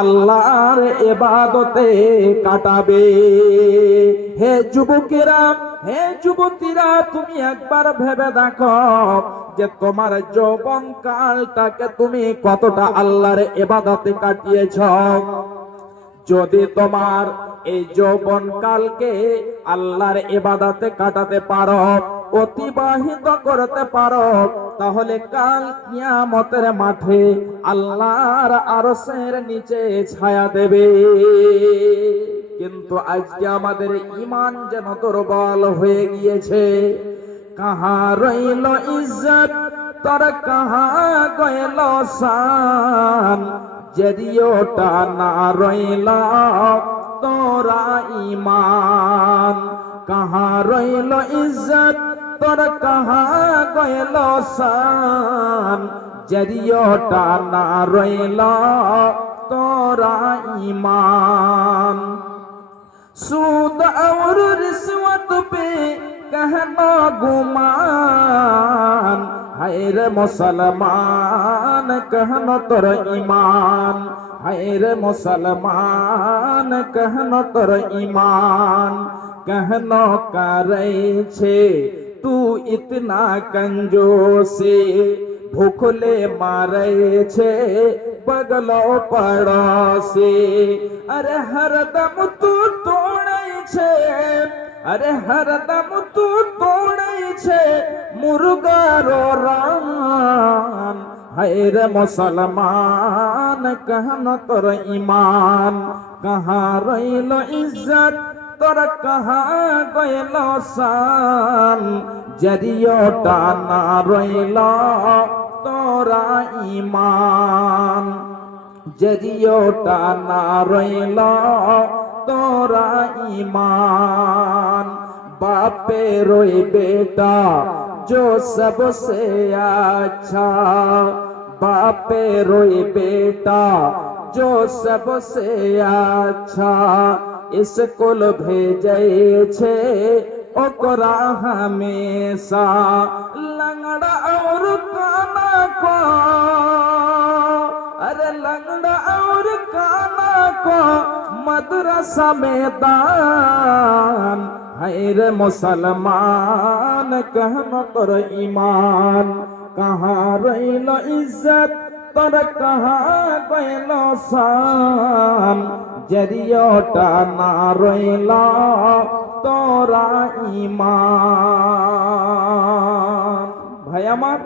আল্লাহর ইবাদতে কাটাবে। হে যুবকেরা, হে যুবতীরা, তুমি একবার ভেবে দেখো যে তোমার যৌবন কালটাকে তুমি কতটা আল্লাহর ইবাদতে কাটিয়েছ। যদি তোমার এই যৌবন কালকে আল্লাহর ইবাদতে কাটাতে পারো, অতিবাহিত করতে পারো, তাহলে কাল কিয়ামতের মাঠে আল্লাহর আরশের নিচে ছায়া দেবে। কিন্তু আজকে আমাদের ঈমান যেন দুর্বল হয়ে গিয়েছে। কাহা রইল ইজ্জত, তোর কাহা গেল শান, জরিওটা না রইলা তোরা ঈমান। কাহা রইল ইজ্জত, তোর কাহা গেল শান, জরিওটা না রইলা তোরা ঈমান। सूद और रिश्वत पे कहना गुमान, है रे मुसलमान कहना तोर ईमान, है रे मुसलमान कहना तोर ईमान। कहना करे छे तू इतना कंजूसी, भूखले मारे छे बगलो पड़ोसी। अरे हरदम तू तोड़े छे, अरे हरदम तू तोड़े छे मुर्गारो रान, है रे मुसलमान कहना तोर ईमान। कहाँ रइलो इज्जत, तोर कहाँ गइलो शान, जरियोटा ना रइलो तोरा ईमान, जरियोटा ना रइलो तोरा ईमान। बापे रोई बेटा जो सबसे अच्छा, बापे रोई बेटा जो सबसे अच्छा, स्कूल भेजे छे ओकरा हमेशा। लंगड़ा और काना को, अरे लंगड़ा और काना को मदरसा में दान, है रे मुसलमान कहना तोर ईमान। कहाँ रइलो इज्जत, तोर कहाँ गइलो शान, जरियोटा ना रइलो तोरा ईमान। भाई আমার